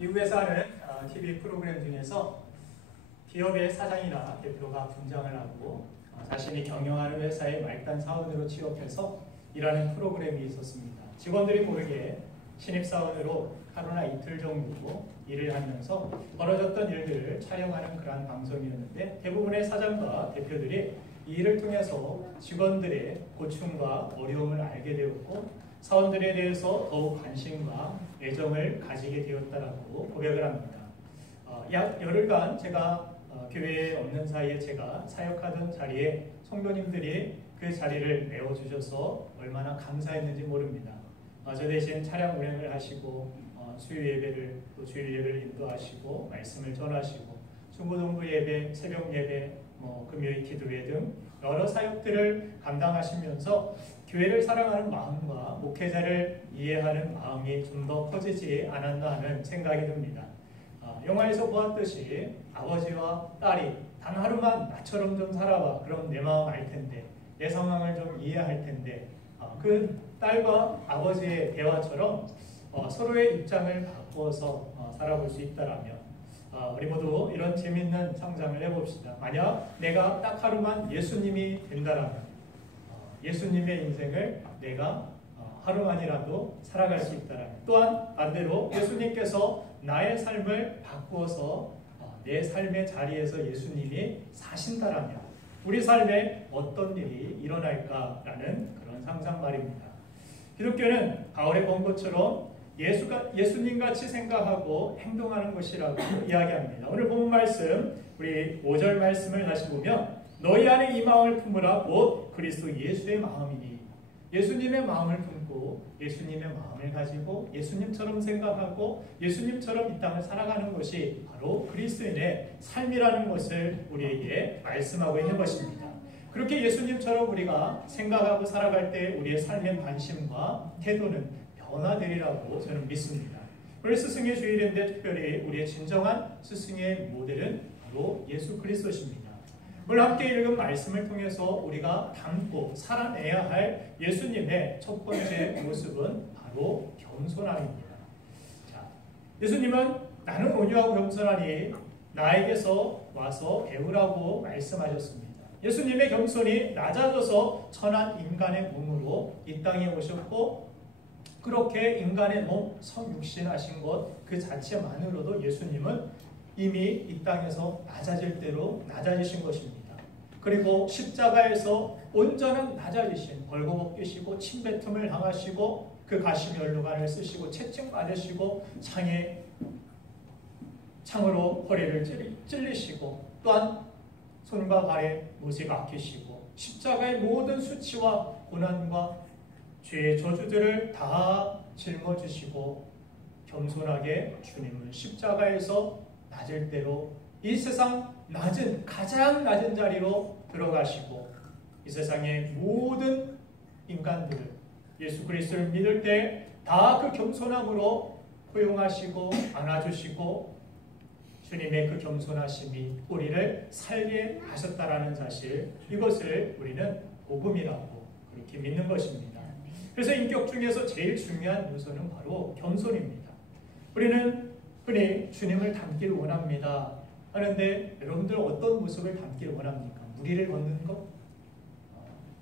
미국에서 하는 TV 프로그램 중에서 기업의 사장이나 대표가 분장을 하고 자신이 경영하는 회사의 말단 사원으로 취업해서 일하는 프로그램이 있었습니다. 직원들이 모르게 신입사원으로 하루나 이틀 정도 일을 하면서 벌어졌던 일들을 촬영하는 그러한 방송이었는데, 대부분의 사장과 대표들이 이 일을 통해서 직원들의 고충과 어려움을 알게 되었고 사원들에 대해서 더욱 관심과 애정을 가지게 되었다라고 고백을 합니다. 약 열흘간 제가 교회에 없는 사이에 제가 사역하던 자리에 성도님들이 그 자리를 메워주셔서 얼마나 감사했는지 모릅니다. 저 대신 차량 운행을 하시고 수요 예배를 또 주일 예배를 인도하시고 말씀을 전하시고 중고등부 예배, 새벽 예배, 금요일 기도회 등 여러 사역들을 감당하시면서 교회를 사랑하는 마음과 목회자를 이해하는 마음이 좀 더 커지지 않았나 하는 생각이 듭니다. 영화에서 보았듯이 아버지와 딸이 단 하루만 나처럼 좀 살아봐. 그럼 내 마음 알 텐데, 내 상황을 좀 이해할 텐데, 그 딸과 아버지의 대화처럼 서로의 입장을 바꿔서 살아볼 수 있다라면 우리 모두 이런 재미있는 상상을 해봅시다. 만약 내가 딱 하루만 예수님이 된다라면 예수님의 인생을 내가 하루만이라도 살아갈 수 있다라면, 또한 반대로 예수님께서 나의 삶을 바꾸어서 내 삶의 자리에서 예수님이 사신다라면 우리 삶에 어떤 일이 일어날까라는 그런 상상 말입니다. 기독교는 바울의 본 것처럼 예수님같이 생각하고 행동하는 것이라고 이야기합니다. 오늘 본 말씀, 우리 5절 말씀을 다시 보면 너희 안에 이 마음을 품으라 곧 그리스도 예수의 마음이니, 예수님의 마음을 품고 예수님의 마음을 가지고 예수님처럼 생각하고 예수님처럼 이 땅을 살아가는 것이 바로 그리스도인의 삶이라는 것을 우리에게 말씀하고 있는 것입니다. 그렇게 예수님처럼 우리가 생각하고 살아갈 때 우리의 삶의 관심과 태도는 변화되리라고 저는 믿습니다. 오늘 스승의 주일인데 특별히 우리의 진정한 스승의 모델은 바로 예수 그리스도십니다. 오늘 함께 읽은 말씀을 통해서 우리가 닮고 살아내야 할 예수님의 첫 번째 모습은 바로 겸손함입니다. 자, 예수님은 나는 온유하고 겸손하니 나에게서 와서 배우라고 말씀하셨습니다. 예수님의 겸손이 낮아져서 천한 인간의 몸으로 이 땅에 오셨고, 그렇게 인간의 몸 성육신하신 것 그 자체만으로도 예수님은 이미 이 땅에서 낮아질 대로 낮아지신 것입니다. 그리고 십자가에서 온전한 낮아지신, 벌거벗기시고 침뱉음을 당하시고 그 가시면류관을 쓰시고 채찍 맞으시고 창으로 허리를 찔리시고 또한 손과 발에 못이 박히시고 십자가의 모든 수치와 고난과 죄의 저주들을 다 짊어지시고 겸손하게 주님은 십자가에서 낮을 대로 이 세상 가장 낮은 자리로 들어가시고 이 세상의 모든 인간들을 예수 그리스도를 믿을 때 다 그 겸손함으로 포용하시고 안아주시고 주님의 그 겸손하심이 우리를 살게 하셨다라는 사실, 이것을 우리는 복음이라고 그렇게 믿는 것입니다. 그래서 인격 중에서 제일 중요한 요소는 바로 겸손입니다. 우리는 흔히 주님을 닮길 원합니다 하는데, 여러분들 어떤 모습을 닮길 원합니까? 무리를 걷는 것?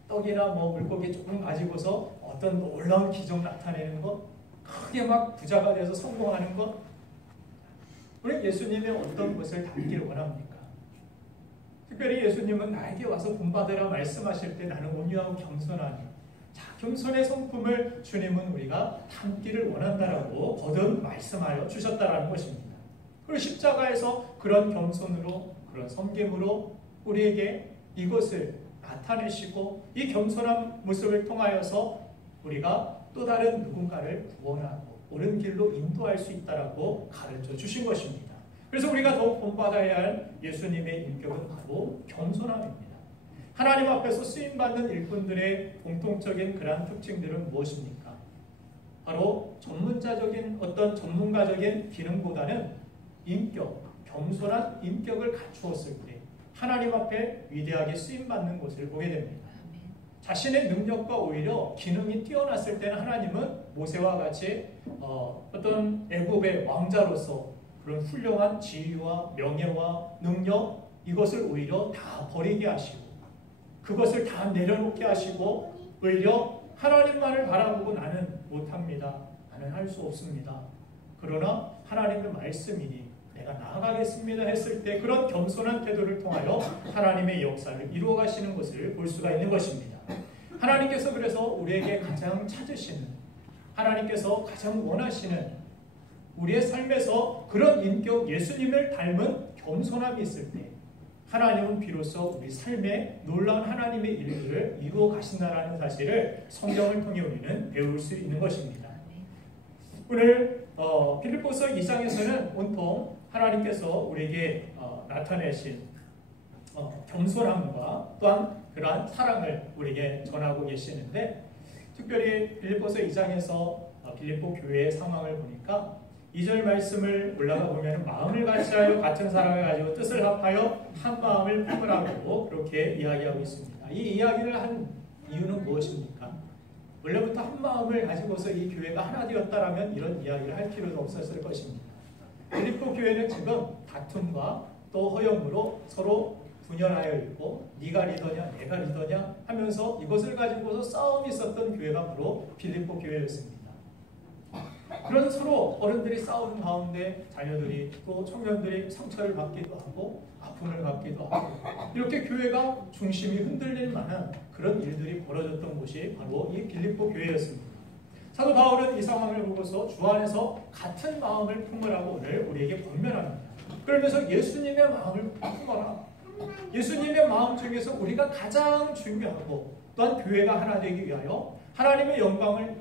떡이나 물고기 조금 가지고서 어떤 놀라운 기적 나타내는 것? 크게 막 부자가 돼서 성공하는 것? 우리 예수님의 어떤 것을 닮길 원합니까? 특별히 예수님은 나에게 와서 본받으라 말씀하실 때 나는 온유하고 겸손하니, 자, 겸손의 성품을 주님은 우리가 닮기를 원한다라고 거듭 말씀하여 주셨다라는 것입니다. 그리고 십자가에서 그런 겸손으로, 그런 섬김으로 우리에게 이것을 나타내시고 이 겸손한 모습을 통하여서 우리가 또 다른 누군가를 구원하고 옳은 길로 인도할 수 있다라고 가르쳐 주신 것입니다. 그래서 우리가 더욱 본받아야 할 예수님의 인격은 바로 겸손함입니다. 하나님 앞에서 쓰임받는 일꾼들의 공통적인 그러한 특징들은 무엇입니까? 바로 전문가적인 기능보다는 겸손한 인격을 갖추었을 때 하나님 앞에 위대하게 쓰임받는 것을 보게 됩니다. 자신의 능력과 오히려 기능이 뛰어났을 때는 하나님은 모세와 같이 어떤 애굽 애굽의 왕자로서 그런 훌륭한 지위와 명예와 능력 이것을 오히려 다 버리게 하시고 그것을 다 내려놓게 하시고 오히려 하나님만을 바라보고 나는 못합니다. 나는 할 수 없습니다. 그러나 하나님의 말씀이니 내가 나아가겠습니다 했을 때 그런 겸손한 태도를 통하여 하나님의 역사를 이루어 가시는 것을 볼 수가 있는 것입니다. 하나님께서 그래서 우리에게 가장 찾으시는 하나님께서 가장 원하시는 우리의 삶에서 그런 인격 예수님을 닮은 겸손함이 있을 때 하나님은 비로소 우리 삶에 놀라운 하나님의 일들을 이루어 가신다는 사실을 성경을 통해 우리는 배울 수 있는 것입니다. 오늘 빌립보서 2장에서는 온통 하나님께서 우리에게 나타내신 겸손함과 또한 그러한 사랑을 우리에게 전하고 계시는데 특별히 빌립보서 2장에서 빌립보 교회의 상황을 보니까 2절 말씀을 올라가 보면 마음을 같이하여 같은 사랑을 가지고 뜻을 합하여 한 마음을 품으라고 그렇게 이야기하고 있습니다. 이 이야기를 한 이유는 무엇입니까? 원래부터 한 마음을 가지고서 이 교회가 하나 되었다라면 이런 이야기를 할 필요도 없었을 것입니다. 빌립보 교회는 지금 다툼과 또 허영으로 서로 분열하여 있고 네가 리더냐 내가 리더냐 하면서 이것을 가지고서 싸움이 있었던 교회가 바로 빌립보 교회였습니다. 그런 서로 어른들이 싸우는 가운데 자녀들이 또 청년들이 상처를 받기도 하고 아픔을 받기도 하고 이렇게 교회가 중심이 흔들릴 만한 그런 일들이 벌어졌던 곳이 바로 이 빌립보 교회였습니다. 사도 바울은 이 상황을 보고서 주 안에서 같은 마음을 품으라고 오늘 우리에게 권면합니다. 그러면서 예수님의 마음을 품어라. 예수님의 마음 중에서 우리가 가장 중요하고 또한 교회가 하나 되기 위하여 하나님의 영광을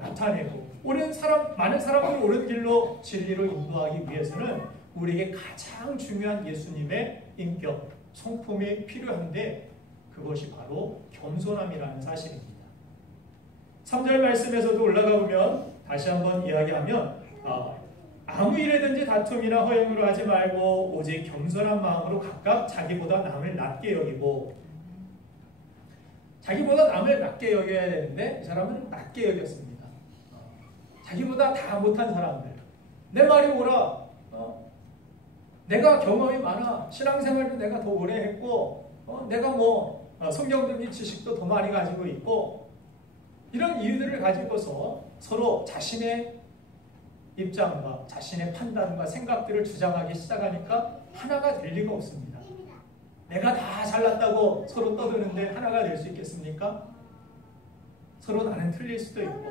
나타내고 많은 사람들을 옳은 길로 진리로 인도하기 위해서는 우리에게 가장 중요한 예수님의 인격, 성품이 필요한데 그것이 바로 겸손함이라는 사실입니다. 3절 말씀에서도 올라가 보면 다시 한번 이야기하면 아무 일에든지 다툼이나 허영으로 하지 말고 오직 겸손한 마음으로 각각 자기보다 남을 낮게 여기고 자기보다 남을 낮게 여겨야 되는데 이 사람은 낮게 여겼습니다. 자기보다 다 못한 사람들 내 말이 옳아 내가 경험이 많아 신앙생활도 내가 더 오래 했고 내가 성경적인 지식도 더 많이 가지고 있고 이런 이유들을 가지고서 서로 자신의 입장과 자신의 판단과 생각들을 주장하기 시작하니까 하나가 될 리가 없습니다. 내가 다 잘났다고 서로 떠드는데 하나가 될 수 있겠습니까? 서로 나는 틀릴 수도 있고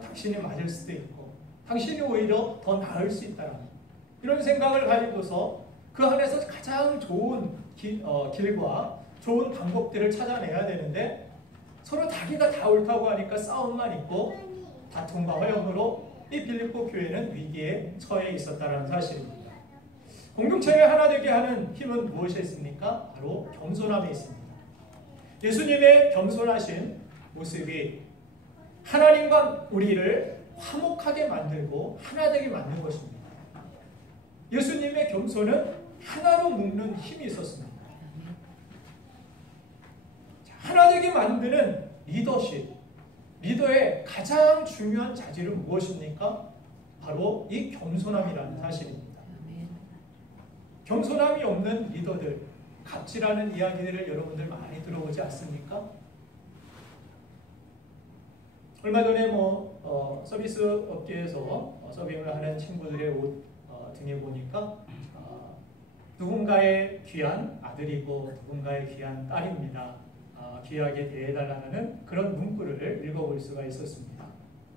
당신이 맞을 수도 있고 당신이 오히려 더 나을 수 있다는 이런 생각을 가지고서 그 안에서 가장 좋은 길과 좋은 방법들을 찾아내야 되는데 서로 자기가 다 옳다고 하니까 싸움만 있고 다툼과 허영으로 이 빌립보 교회는 위기에 처해 있었다는 사실입니다. 공동체를 하나 되게 하는 힘은 무엇에 있습니까? 바로 겸손함에 있습니다. 예수님의 겸손하신 모습이 하나님과 우리를 화목하게 만들고 하나 되게 만든 것입니다. 예수님의 겸손은 하나로 묶는 힘이 있었습니다. 하나 되게 만드는 리더의 가장 중요한 자질은 무엇입니까? 바로 이 겸손함이라는 사실입니다. 겸손함이 없는 리더들, 갑질하는 이야기들을 여러분들 많이 들어보지 않습니까? 얼마 전에 서비스 업계에서 서빙을 하는 친구들의 옷 등에 보니까 누군가의 귀한 아들이고 누군가의 귀한 딸입니다. 귀하게 대해달라는 그런 문구를 읽어볼 수가 있었습니다.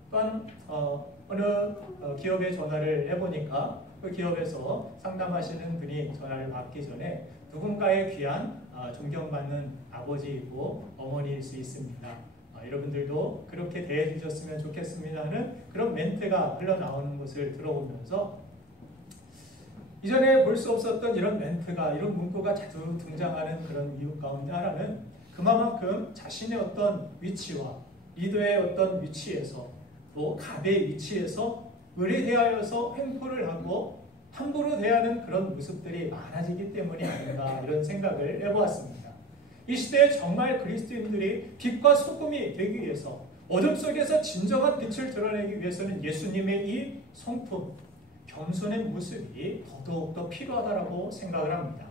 또한 어느 기업에 전화를 해보니까 그 기업에서 상담하시는 분이 전화를 받기 전에 누군가의 귀한 존경받는 아버지이고 어머니일 수 있습니다. 여러분들도 그렇게 대해 주셨으면 좋겠습니다 하는 그런 멘트가 흘러나오는 것을 들어보면서 이전에 볼 수 없었던 이런 멘트가 이런 문구가 자주 등장하는 그런 이유 가운데 하나는 그만큼 자신의 어떤 위치와 리더의 어떤 위치에서 또 갑의 위치에서 의뢰대하여서 횡포를 하고 함부로 대하는 그런 모습들이 많아지기 때문이 아닌가 이런 생각을 해보았습니다. 이 시대에 정말 그리스도인들이 빛과 소금이 되기 위해서 어둠 속에서 진정한 빛을 드러내기 위해서는 예수님의 이 성품, 겸손의 모습이 더더욱 필요하다라고 생각을 합니다.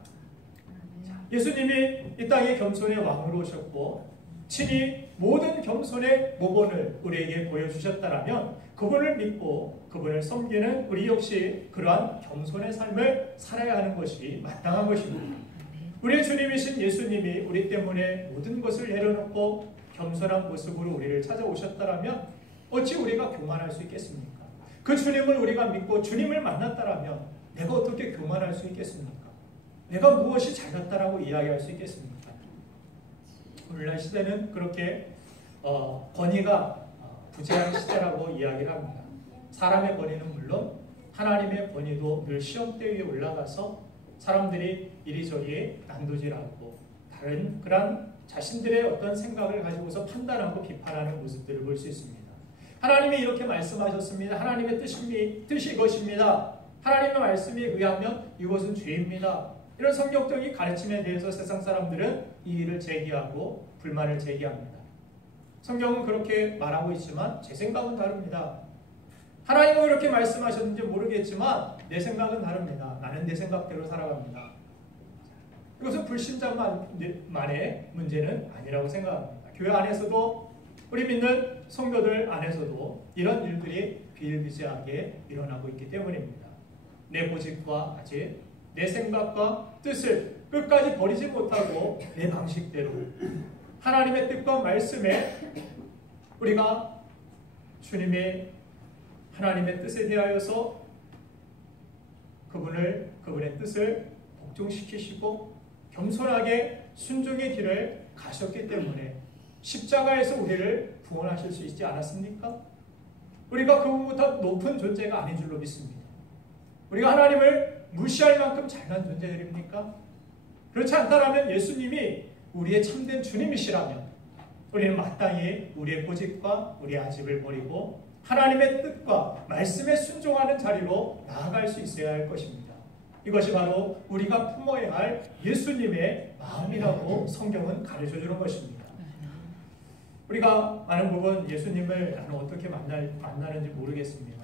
예수님이 이 땅에 겸손의 왕으로 오셨고 친히 모든 겸손의 모본을 우리에게 보여주셨다라면 그분을 믿고 그분을 섬기는 우리 역시 그러한 겸손의 삶을 살아야 하는 것이 마땅한 것입니다. 우리의 주님이신 예수님이 우리 때문에 모든 것을 내려놓고 겸손한 모습으로 우리를 찾아오셨다라면 어찌 우리가 교만할 수 있겠습니까? 그 주님을 우리가 믿고 주님을 만났다라면 내가 어떻게 교만할 수 있겠습니까? 내가 무엇이 잘났다라고 이야기할 수 있겠습니까? 오늘날 시대는 그렇게 권위가 부재한 시대라고 이야기를 합니다. 사람의 권위는 물론 하나님의 권위도 늘 시험대 위에 올라가서 사람들이 이리저리 난도질하고 다른 그런 자신들의 어떤 생각을 가지고서 판단하고 비판하는 모습들을 볼 수 있습니다. 하나님이 이렇게 말씀하셨습니다. 하나님의 뜻이 이것입니다. 하나님의 말씀에 의하면 이것은 죄입니다. 이런 성경적인 가르침에 대해서 세상 사람들은 이의를 제기하고 불만을 제기합니다. 성경은 그렇게 말하고 있지만 제 생각은 다릅니다. 하나님은 그렇게 말씀하셨는지 모르겠지만 내 생각은 다릅니다. 나는 내 생각대로 살아갑니다. 이것은 불신자만의 문제는 아니라고 생각합니다. 교회 안에서도 우리 믿는 성도들 안에서도 이런 일들이 비일비재하게 일어나고 있기 때문입니다. 내 고집과 아직 내 생각과 뜻을 끝까지 버리지 못하고 내 방식대로 하나님의 뜻과 말씀에 우리가 하나님의 뜻에 대하여서 그분의 뜻을 복종시키시고 겸손하게 순종의 길을 가셨기 때문에 십자가에서 우리를 구원하실 수 있지 않았습니까? 우리가 그분보다 높은 존재가 아닌 줄로 믿습니다. 우리가 하나님을 무시할 만큼 잘난 존재들입니까? 그렇지 않다면 예수님이 우리의 참된 주님이시라면 우리는 마땅히 우리의 고집과 우리의 아집을 버리고 하나님의 뜻과 말씀에 순종하는 자리로 나아갈 수 있어야 할 것입니다. 이것이 바로 우리가 품어야 할 예수님의 마음이라고 성경은 가르쳐주는 것입니다. 우리가 많은 부분 예수님을 나는 어떻게 만나는지 모르겠습니다.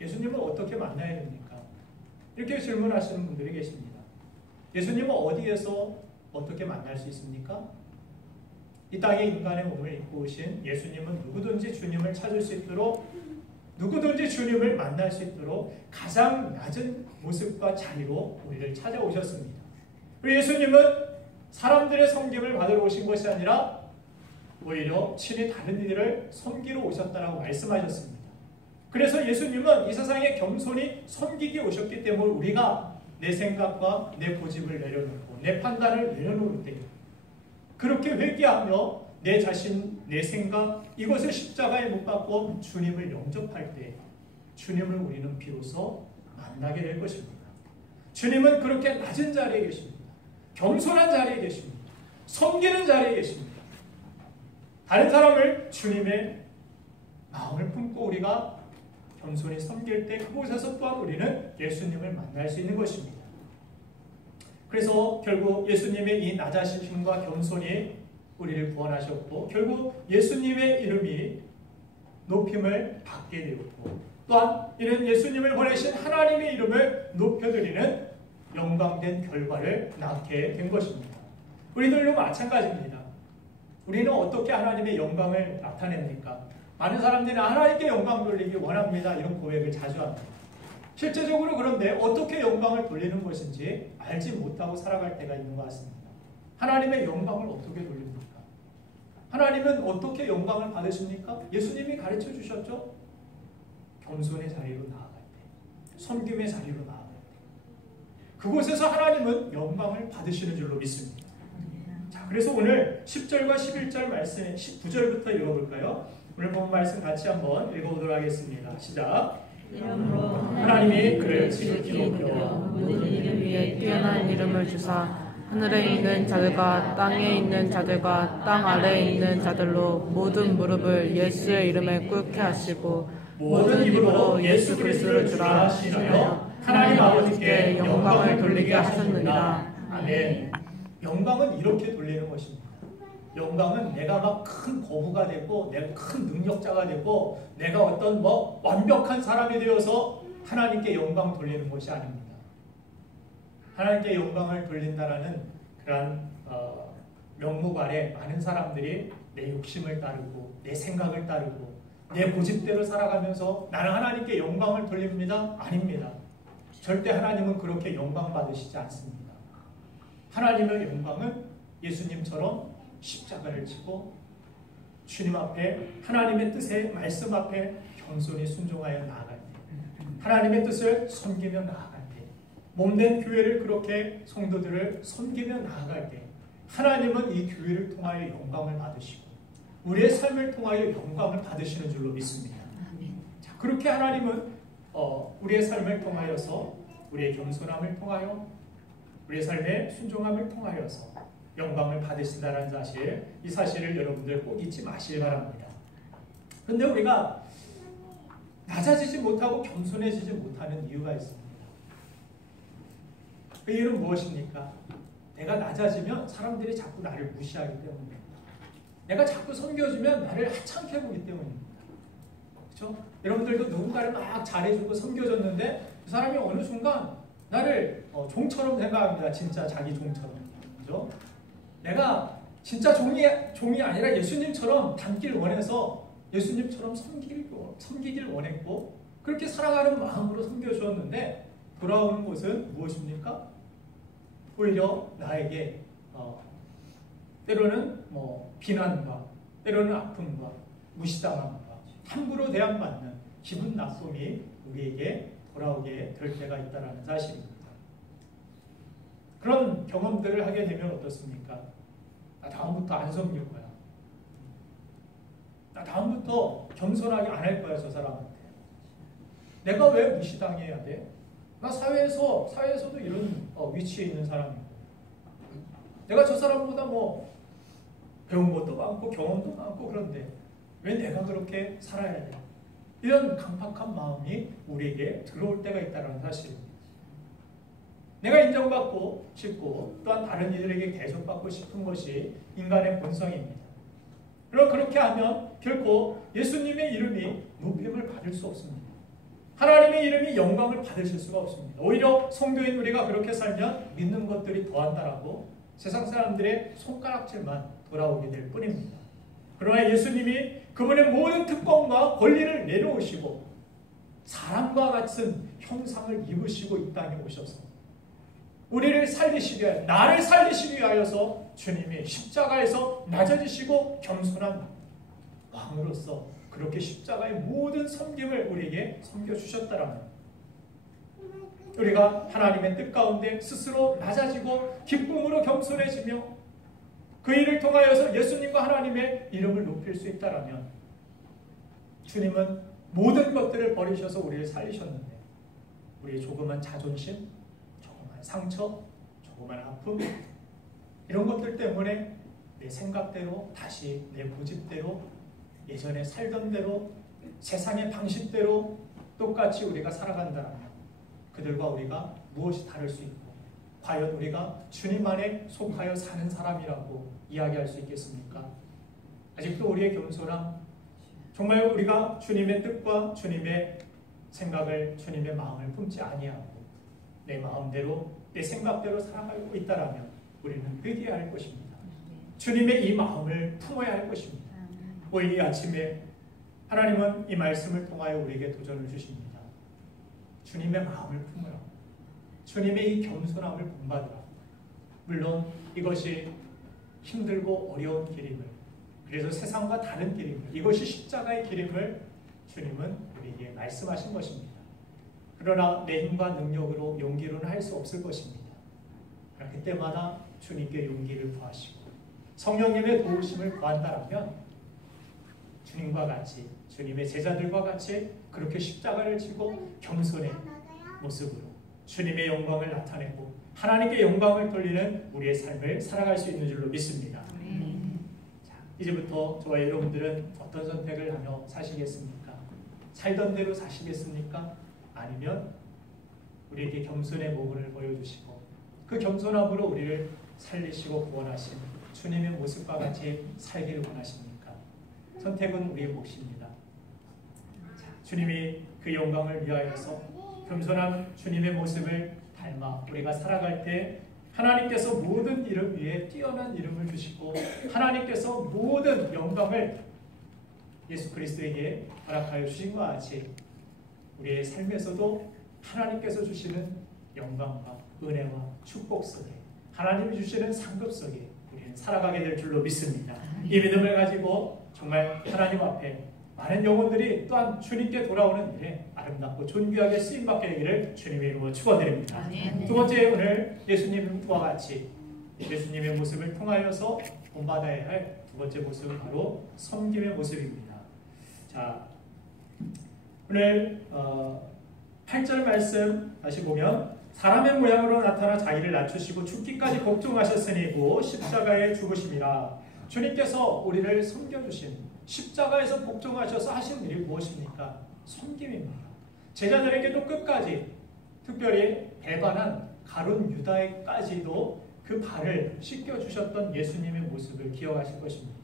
예수님을 어떻게 만나야 됩니까? 이렇게 질문하시는 분들이 계십니다. 예수님은 어디에서 어떻게 만날 수 있습니까? 이 땅에 인간의 몸을 입고 오신 예수님은 누구든지 주님을 찾을 수 있도록 누구든지 주님을 만날 수 있도록 가장 낮은 모습과 자리로 우리를 찾아오셨습니다. 그리고 예수님은 사람들의 섬김을 받으러 오신 것이 아니라 오히려 친히 다른 이들을 섬기러 오셨다라고 말씀하셨습니다. 그래서 예수님은 이 세상에 겸손히 섬기기 오셨기 때문에 우리가 내 생각과 내 고집을 내려놓고 내 판단을 내려놓을 때 그렇게 회개하며 내 자신, 내 생각 이것을 십자가에 못 박고 주님을 영접할 때 주님을 우리는 비로소 만나게 될 것입니다. 주님은 그렇게 낮은 자리에 계십니다. 겸손한 자리에 계십니다. 섬기는 자리에 계십니다. 다른 사람을 주님의 마음을 품고 우리가 겸손히 섬길 때 그곳에서 또한 우리는 예수님을 만날 수 있는 것입니다. 그래서 결국 예수님의 이 낮아심과 겸손이 우리를 구원하셨고 결국 예수님의 이름이 높임을 받게 되었고 또한 이는 예수님을 보내신 하나님의 이름을 높여드리는 영광된 결과를 낳게 된 것입니다. 우리들도 마찬가지입니다. 우리는 어떻게 하나님의 영광을 나타냅니까? 많은 사람들이 하나님께 영광 돌리기 원합니다. 이런 고백을 자주 합니다. 실제적으로 그런데 어떻게 영광을 돌리는 것인지 알지 못하고 살아갈 때가 있는 것 같습니다. 하나님의 영광을 어떻게 돌립니까? 하나님은 어떻게 영광을 받으십니까? 예수님이 가르쳐 주셨죠? 겸손의 자리로 나아갈 때, 섬김의 자리로 나아갈 때 그곳에서 하나님은 영광을 받으시는 줄로 믿습니다. 자, 그래서 오늘 10절과 11절 말씀 9절부터 읽어볼까요? 오늘 본 말씀 같이 한번 읽어보도록 하겠습니다. 시작! 하나님이 그를 지극히 높여 모든 이름 위에 뛰어난 이름을 주사 하늘에 있는 자들과 땅에 있는 자들과 땅 아래에 있는 자들로 모든 무릎을 예수의 이름에 꿇게 하시고 모든 입으로 예수 그리스도를 주라 하시며 하나님 아버지께 영광을 돌리게 하셨느니라. 아멘. 영광은 이렇게 돌리는 것입니다. 영광은 내가 막 큰 거부가 되고 내가 큰 능력자가 되고 내가 어떤 완벽한 사람이 되어서 하나님께 영광 돌리는 것이 아닙니다. 하나님께 영광을 돌린다라는 그러한 명목 아래 많은 사람들이 내 욕심을 따르고 내 생각을 따르고 내 고집대로 살아가면서 나는 하나님께 영광을 돌립니다. 아닙니다. 절대 하나님은 그렇게 영광 받으시지 않습니다. 하나님의 영광은 예수님처럼 십자가를 지고 주님 앞에 하나님의 뜻의 말씀 앞에 겸손히 순종하여 나아갈 때, 하나님의 뜻을 섬기며 나아갈 때, 몸된 교회를 그렇게 성도들을 섬기며 나아갈 때 하나님은 이 교회를 통하여 영광을 받으시고 우리의 삶을 통하여 영광을 받으시는 줄로 믿습니다. 자, 그렇게 하나님은 우리의 삶을 통하여서 우리의 겸손함을 통하여 우리의 삶의 순종함을 통하여서 영광을 받으신다는 사실, 이 사실을 여러분들 꼭 잊지 마시기 바랍니다. 그런데 우리가 낮아지지 못하고 겸손해지지 못하는 이유가 있습니다. 그 이유는 무엇입니까? 내가 낮아지면 사람들이 자꾸 나를 무시하기 때문입니다. 내가 자꾸 섬겨주면 나를 하찮게 보기 때문입니다. 그렇죠? 여러분들도 누군가를 막 잘해주고 섬겨줬는데 그 사람이 어느 순간 나를 종처럼 생각합니다. 진짜 자기 종처럼. 그렇죠? 내가 진짜 종이 아니라 예수님처럼 닮길 원해서 예수님처럼 섬기길 원했고 그렇게 살아가는 마음으로 섬겨주었는데 돌아오는 것은 무엇입니까? 오히려 나에게 때로는 비난과 때로는 아픔과 무시당함과 함부로 대함받는 기분 나쁨이 우리에게 돌아오게 될 때가 있다는 사실입니다. 그런 경험들을 하게 되면 어떻습니까? 나 다음부터 안 섬길 거야. 나 다음부터 겸손하게 안 할 거야, 저 사람한테. 내가 왜 무시당해야 돼? 나 사회에서도 이런 위치에 있는 사람이고. 내가 저 사람보다 배운 것도 많고 경험도 많고 그런데 왜 내가 그렇게 살아야 돼? 이런 강팍한 마음이 우리에게 들어올 때가 있다는 사실입니다. 내가 인정받고 싶고 또한 다른 이들에게 대접받고 싶은 것이 인간의 본성입니다. 그리고 그렇게 하면 결코 예수님의 이름이 높임을 받을 수 없습니다. 하나님의 이름이 영광을 받으실 수가 없습니다. 오히려 성도인 우리가 그렇게 살면 믿는 것들이 더한다라고 세상 사람들의 손가락질만 돌아오게 될 뿐입니다. 그러나 예수님이 그분의 모든 특권과 권리를 내려오시고 사람과 같은 형상을 입으시고 이 땅에 오셔서 우리를 살리시기 위하여, 나를 살리시기 위하여서 주님이 십자가에서 낮아지시고 겸손한 왕으로서 그렇게 십자가의 모든 섬김을 우리에게 섬겨주셨다라는 우리가 하나님의 뜻 가운데 스스로 낮아지고 기쁨으로 겸손해지며 그 일을 통하여서 예수님과 하나님의 이름을 높일 수 있다라면 주님은 모든 것들을 버리셔서 우리를 살리셨는데 우리의 조그만 자존심, 상처, 조그만 아픔 이런 것들 때문에 내 생각대로 다시 내 고집대로 예전에 살던 대로 세상의 방식대로 똑같이 우리가 살아간다면 그들과 우리가 무엇이 다를 수 있고 과연 우리가 주님 안에 속하여 사는 사람이라고 이야기할 수 있겠습니까? 아직도 우리의 겸손함 정말 우리가 주님의 뜻과 주님의 생각을 주님의 마음을 품지 아니하고 내 마음대로 내 생각대로 살아가고 있다라면 우리는 회개해야 할 것입니다. 주님의 이 마음을 품어야 할 것입니다. 오늘 이 아침에 하나님은 이 말씀을 통하여 우리에게 도전을 주십니다. 주님의 마음을 품으라. 주님의 이 겸손함을 본받으라. 물론 이것이 힘들고 어려운 길임을 그래서 세상과 다른 길임을 이것이 십자가의 길임을 주님은 우리에게 말씀하신 것입니다. 그러나 내 힘과 능력으로 용기로는 할 수 없을 것입니다. 그때마다 주님께 용기를 구하시고 성령님의 도우심을 구한다면 주님과 같이 주님의 제자들과 같이 그렇게 십자가를 지고 겸손의 모습으로 주님의 영광을 나타내고 하나님께 영광을 돌리는 우리의 삶을 살아갈 수 있는 줄로 믿습니다. 자, 이제부터 저와 여러분들은 어떤 선택을 하며 사시겠습니까? 살던 대로 사시겠습니까? 아니면 우리에게 겸손의 모습을 보여주시고 그 겸손함으로 우리를 살리시고 구원하신 주님의 모습과 같이 살기를 원하십니까? 선택은 우리의 몫입니다. 자, 주님이 그 영광을 위하여서 겸손한 주님의 모습을 닮아 우리가 살아갈 때 하나님께서 모든 이름 위에 뛰어난 이름을 주시고 하나님께서 모든 영광을 예수 그리스도에게 허락하여 주신 것 같이 우리의 삶에서도 하나님께서 주시는 영광과 은혜와 축복 속에 하나님이 주시는 상급 속에 우리는 살아가게 될 줄로 믿습니다. 이 믿음을 가지고 정말 하나님 앞에 많은 영혼들이 또한 주님께 돌아오는 일에 아름답고 존귀하게 쓰임받게 되기를 주님의 이름으로 축원드립니다. 두 번째, 오늘 예수님과 같이 예수님의 모습을 통하여서 본받아야 할 두 번째 모습은 바로 섬김의 모습입니다. 자, 오늘 8절 말씀 다시 보면 사람의 모양으로 나타나 자기를 낮추시고 죽기까지 복종하셨으니 곧 십자가에 죽으심이라. 주님께서 우리를 섬겨주신 십자가에서 복종하셔서 하신 일이 무엇입니까? 섬김입니다. 제자들에게도 끝까지 특별히 배반한 가룟 유다에까지도 그 발을 씻겨주셨던 예수님의 모습을 기억하실 것입니다.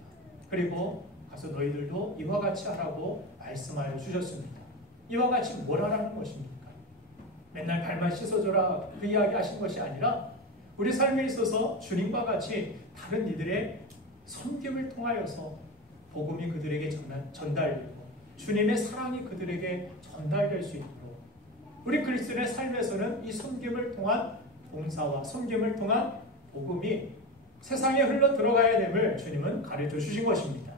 그리고 가서 너희들도 이와 같이 하라고 말씀하여 주셨습니다. 이와 같이 뭘 하라는 것입니까? 맨날 발만 씻어줘라 그 이야기 하신 것이 아니라 우리 삶에 있어서 주님과 같이 다른 이들의 섬김을 통하여서 복음이 그들에게 전달되고 주님의 사랑이 그들에게 전달될 수 있도록 우리 그리스도인의 삶에서는 이 섬김을 통한 봉사와 섬김을 통한 복음이 세상에 흘러 들어가야 됨을 주님은 가르쳐 주신 것입니다.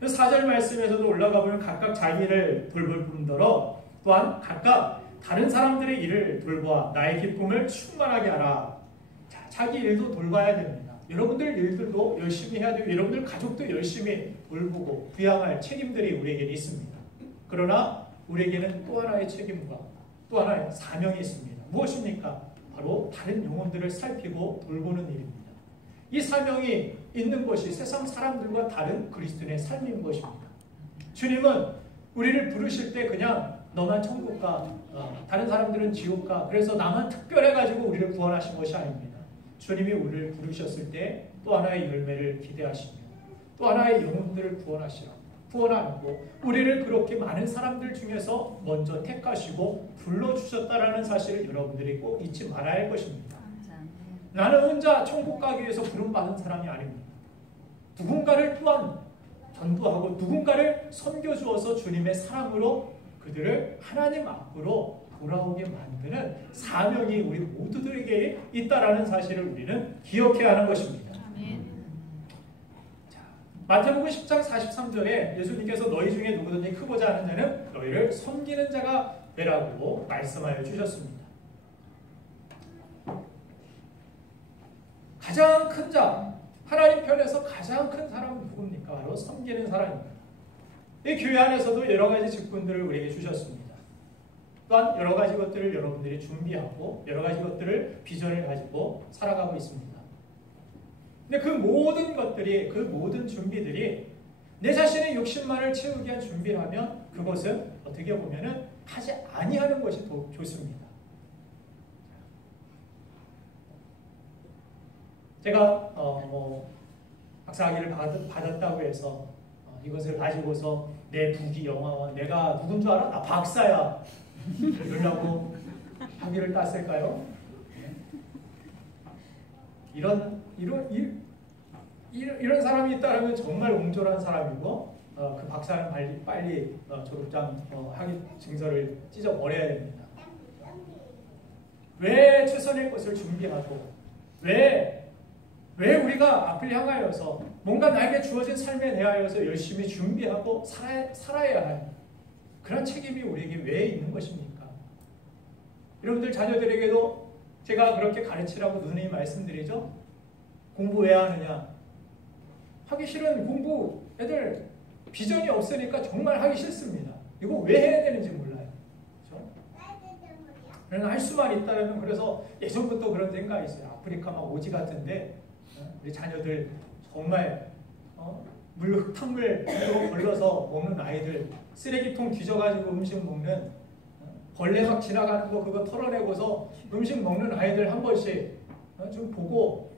4절 말씀에서도 올라가 보면 각각 자기를 돌볼 뿐더러 또한 각각 다른 사람들의 일을 돌보아 나의 기쁨을 충만하게 하라. 자, 자기 일도 돌봐야 됩니다. 여러분들 일들도 열심히 해야 되고 여러분들 가족도 열심히 돌보고 부양할 책임들이 우리에게 있습니다. 그러나 우리에게는 또 하나의 책임과 또 하나의 사명이 있습니다. 무엇입니까? 바로 다른 영혼들을 살피고 돌보는 일입니다. 이 사명이 있는 것이 세상 사람들과 다른 그리스도인의 삶인 것입니다. 주님은 우리를 부르실 때 그냥 너만 천국 가, 다른 사람들은 지옥 가, 그래서 나만 특별해가지고 우리를 구원하신 것이 아닙니다. 주님이 우리를 부르셨을 때 또 하나의 열매를 기대하시며 또 하나의 영혼들을 구원하고 우리를 그렇게 많은 사람들 중에서 먼저 택하시고 불러주셨다라는 사실을 여러분들이 꼭 잊지 말아야 할 것입니다. 나는 혼자 천국 가기 위해서 부름받은 사람이 아닙니다. 누군가를 또한 전도하고 누군가를 섬겨주어서 주님의 사랑으로 그들을 하나님 앞으로 돌아오게 만드는 사명이 우리 모두들에게 있다라는 사실을 우리는 기억해야 하는 것입니다. 자, 마태복음 10장 43절에 예수님께서 너희 중에 누구든지 크고자 하는 자는 너희를 섬기는 자가 되라고 말씀하여 주셨습니다. 가장 큰 자, 하나님 편에서 가장 큰 사람은 누굽니까? 바로 섬기는 사람입니다. 이 교회 안에서도 여러 가지 직분들을 우리에게 주셨습니다. 또한 여러 가지 것들을 여러분들이 준비하고 여러 가지 것들을 비전을 가지고 살아가고 있습니다. 근데 그 모든 것들이, 그 모든 준비들이 내 자신의 욕심만을 채우기 위한 준비라면 그것은 어떻게 보면은 하지 아니하는 것이 더 좋습니다. 제가 박사학위를 받았다고 해서 이것을 가지고서 내 부귀 영화와 내가 누군 줄 알아? 나 박사야. 이러려고 학위를 땄을까요? 이런 사람이 있다면 정말 옹졸한 사람이고 그 박사는 빨리 졸업장 학위 증서를 찢어버려야 됩니다. 왜 최선의 것을 준비하고 왜 우리가 앞을 향하여서 뭔가 나에게 주어진 삶에 대하여서 열심히 준비하고 살아야 할 그런 책임이 우리에게 왜 있는 것입니까? 여러분들 자녀들에게도 제가 그렇게 가르치라고 누누이 말씀드리죠. 공부 왜 하느냐? 하기 싫은 공부 애들 비전이 없으니까 정말 하기 싫습니다. 이거 왜 해야 되는지 몰라요. 그렇죠? 할 수만 있다면 그래서 예전부터 그런 생각이 있어요. 아프리카 막 오지 같은데 우리 자녀들 정말 흙탕물로 걸러서 먹는 아이들, 쓰레기통 뒤져가지고 음식 먹는 벌레 막 지나가는 거 그거 털어내고서 음식 먹는 아이들 한 번씩 좀 보고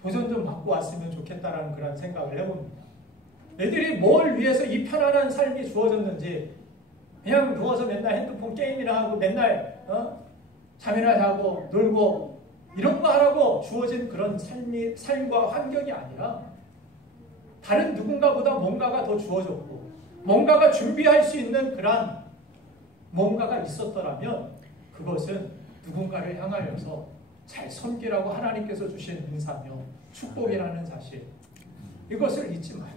도전 좀 받고 왔으면 좋겠다라는 그런 생각을 해봅니다. 애들이 뭘 위해서 이 편안한 삶이 주어졌는지 그냥 누워서 맨날 핸드폰 게임이나 하고 맨날 잠이나 자고 놀고 이런 거 하라고 주어진 그런 삶과 환경이 아니라 다른 누군가보다 뭔가가 더 주어졌고 뭔가가 준비할 수 있는 그런 뭔가가 있었더라면 그것은 누군가를 향하여서 잘 섬기라고 하나님께서 주신 은사며 축복이라는 사실, 이것을 잊지 마라.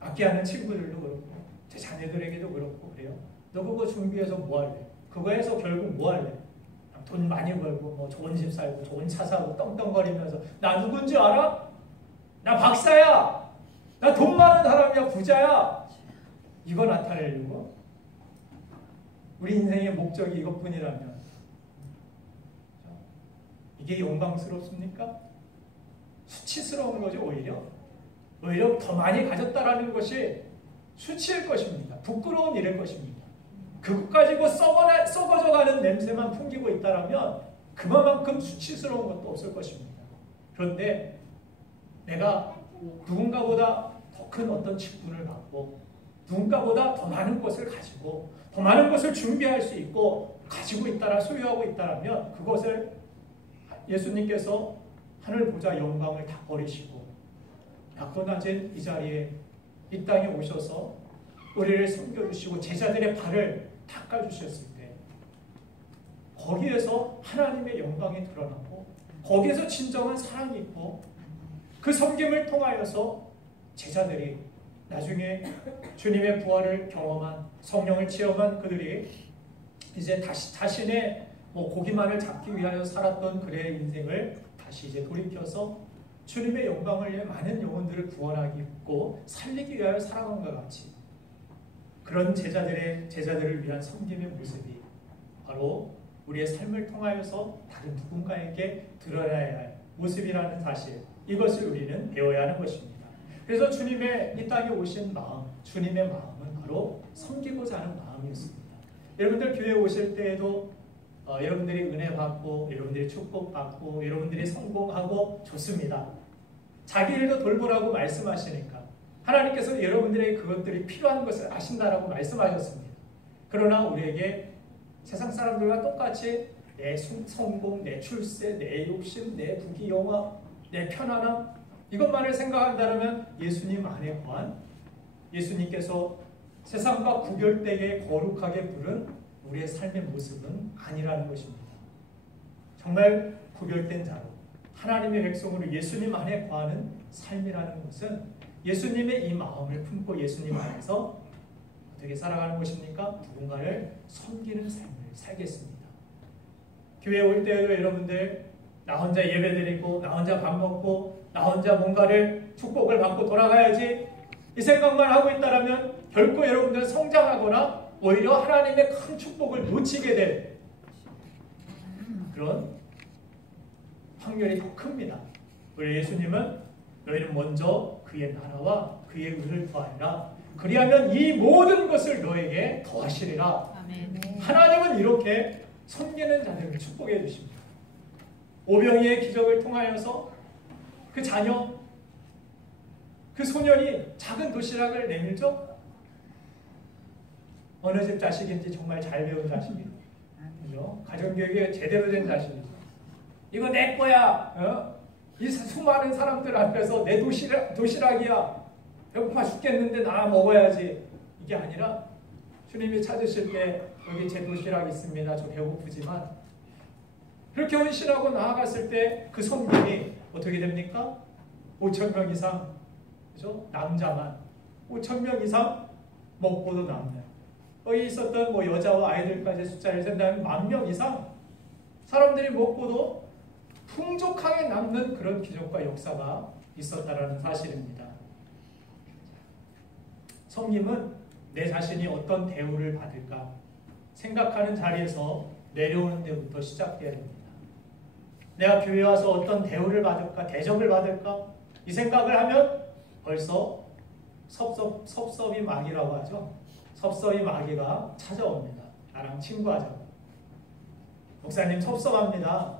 악기하는 친구들도 그렇고 제 자녀들에게도 그렇고 그래요. 너 그거 준비해서 뭐 할래? 그거 해서 결국 뭐 할래? 돈 많이 벌고 뭐 좋은 집 살고 좋은 차 사고 떵떵거리면서 나 누군지 알아? 나 박사야. 나 돈 많은 사람이야. 부자야. 이거 나타내려고? 우리 인생의 목적이 이것뿐이라면 이게 영광스럽습니까? 수치스러운 거죠. 오히려 더 많이 가졌다라는 것이 수치일 것입니다. 부끄러운 일일 것입니다. 그것 가지고 썩어져가는 냄새만 풍기고 있다라면 그만큼 수치스러운 것도 없을 것입니다. 그런데 내가 누군가보다 더 큰 어떤 직분을 받고 누군가보다 더 많은 것을 가지고 더 많은 것을 준비할 수 있고 가지고 있다라 소유하고 있다라면 그것을 예수님께서 하늘 보좌 영광을 다 버리시고 낮고 낮은 이 자리에 이 땅에 오셔서 우리를 섬겨주시고 제자들의 발을 닦아주셨을 때 거기에서 하나님의 영광이 드러나고 거기에서 진정한 사랑이 있고 그 섬김을 통하여서 제자들이 나중에 주님의 부활을 경험한 성령을 체험한 그들이 이제 다시 자신의 고기만을 잡기 위하여 살았던 그의 인생을 다시 이제 돌이켜서 주님의 영광을 위해 많은 영혼들을 구원하고 살리기 위하여 살아간 것 같이 그런 제자들을 위한 섬김의 모습이 바로 우리의 삶을 통하여서 다른 누군가에게 드러나야 할 모습이라는 사실, 이것을 우리는 배워야 하는 것입니다. 그래서 주님의 이 땅에 오신 마음, 주님의 마음은 바로 섬기고자 하는 마음이었습니다. 여러분들 교회에 오실 때에도 여러분들이 은혜 받고 여러분들이 축복받고 여러분들이 성공하고 좋습니다. 자기 일도 돌보라고 말씀하시니까 하나님께서 여러분들에게 그것들이 필요한 것을 아신다라고 말씀하셨습니다. 그러나 우리에게 세상 사람들과 똑같이 내 성공, 내 출세, 내 욕심, 내 부귀영화, 내 편안함 이것만을 생각한다면 예수님 안에 거한 예수님께서 세상과 구별되게 거룩하게 부른 우리의 삶의 모습은 아니라는 것입니다. 정말 구별된 자로 하나님의 백성으로 예수님 안에 거하는 삶이라는 것은 예수님의 이 마음을 품고 예수님 안에서 어떻게 살아가는 것입니까? 누군가를 섬기는 삶을 살겠습니다. 교회에 올 때에도 여러분들 나 혼자 예배드리고 나 혼자 밥 먹고 나 혼자 뭔가를 축복을 받고 돌아가야지 이 생각만 하고 있다면 결코 여러분들 성장하거나 오히려 하나님의 큰 축복을 놓치게 될 그런 확률이 더 큽니다. 우리 예수님은 너희는 먼저 그의 나라와 그의 의를 구하리라. 그리하면 이 모든 것을 너에게 더하시리라. 아멘. 하나님은 이렇게 섬기는 자들을 축복해 주십니다. 오병이의 기적을 통하여서 그 자녀, 그 소년이 작은 도시락을 내밀죠. 어느 집 자식인지 정말 잘 배운 자식이에요. 그죠? 가정교육이 제대로 된 자식이죠. 이거 내 거야. 이 수많은 사람들 앞에서 내 도시락이야. 배고파 죽겠는데 나 먹어야지. 이게 아니라 주님이 찾으실 때 여기 제 도시락 있습니다. 저 배고프지만 그렇게 헌신하고 나아갔을 때 그 섬김이 어떻게 됩니까? 5,000명 이상, 그죠? 남자만 5,000명 이상 먹고도 남는. 거기 있었던 여자와 아이들까지 숫자를 센다면 10,000명 이상 사람들이 먹고도 풍족하게 남는 그런 기적과 역사가 있었다라는 사실입니다. 섬김은 내 자신이 어떤 대우를 받을까 생각하는 자리에서 내려오는 데부터 시작돼야 됩니다. 내가 교회에 와서 어떤 대우를 받을까, 대접을 받을까 이 생각을 하면 벌써 섭섭이 마귀라고 하죠. 섭섭이 마귀가 찾아옵니다. 나랑 친구하자고. 목사님 섭섭합니다.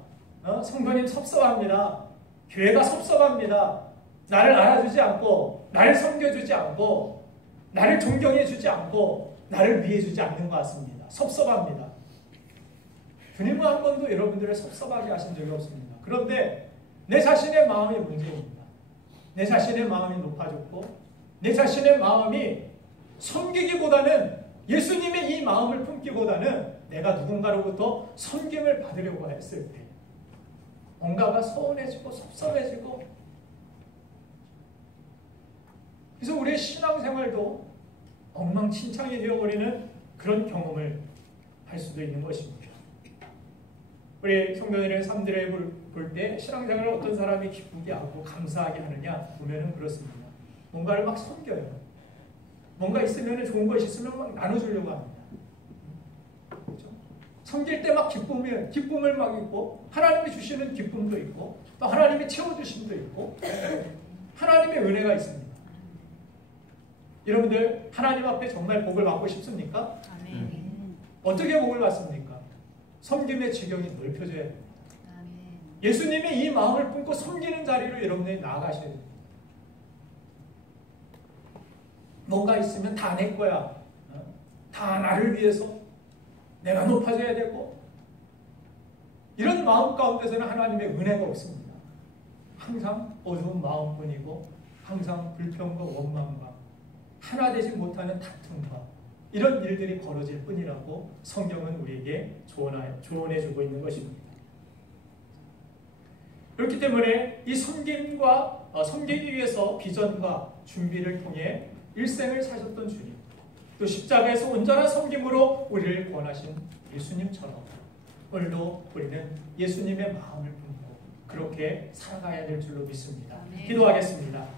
성도님 섭섭합니다. 교회가 섭섭합니다. 나를 알아주지 않고 나를 섬겨주지 않고 나를 존경해주지 않고 나를 위해 주지 않는 것 같습니다. 섭섭합니다. 주님은 한 번도 여러분들을 섭섭하게 하신 적이 없습니다. 그런데 내 자신의 마음이 문제입니다. 내 자신의 마음이 높아졌고 내 자신의 마음이 섬기기보다는 예수님의 이 마음을 품기보다는 내가 누군가로부터 섬김을 받으려고 했을 때 뭔가가 서운해지고 섭섭해지고, 그래서 우리의 신앙생활도 엉망진창이 되어버리는 그런 경험을 할 수도 있는 것입니다. 우리 성도들의 삶들을 볼 때 신앙생활을 어떤 사람이 기쁘게 하고 감사하게 하느냐 보면은 그렇습니다. 뭔가를 막 섬겨요. 뭔가 있으면, 좋은 것이 있으면 막 나눠주려고 합니다. 그렇죠? 섬길 때 막 기쁨을 막 있고, 하나님이 주시는 기쁨도 있고, 또 하나님이 채워주심도 있고, 하나님의 은혜가 있습니다. 여러분들 하나님 앞에 정말 복을 받고 싶습니까? 어떻게 복을 받습니까? 섬김의 지경이 넓혀져야 됩니다. 예수님이 이 마음을 품고 섬기는 자리로 여러분들이 나아가셔야 됩니다. 뭔가 있으면 다 내 거야. 다 나를 위해서 내가 높아져야 되고, 이런 마음 가운데서는 하나님의 은혜가 없습니다. 항상 어두운 마음뿐이고 항상 불평과 원망과 하나 되지 못하는 다툼과 이런 일들이 벌어질 뿐이라고 성경은 우리에게 조언해주고 있는 것입니다. 그렇기 때문에 이 섬기기 위해서 비전과 준비를 통해 일생을 사셨던 주님, 또 십자가에서 온전한 섬김으로 우리를 권하신 예수님처럼 오늘도 우리는 예수님의 마음을 품고 그렇게 살아가야 될 줄로 믿습니다. 기도하겠습니다.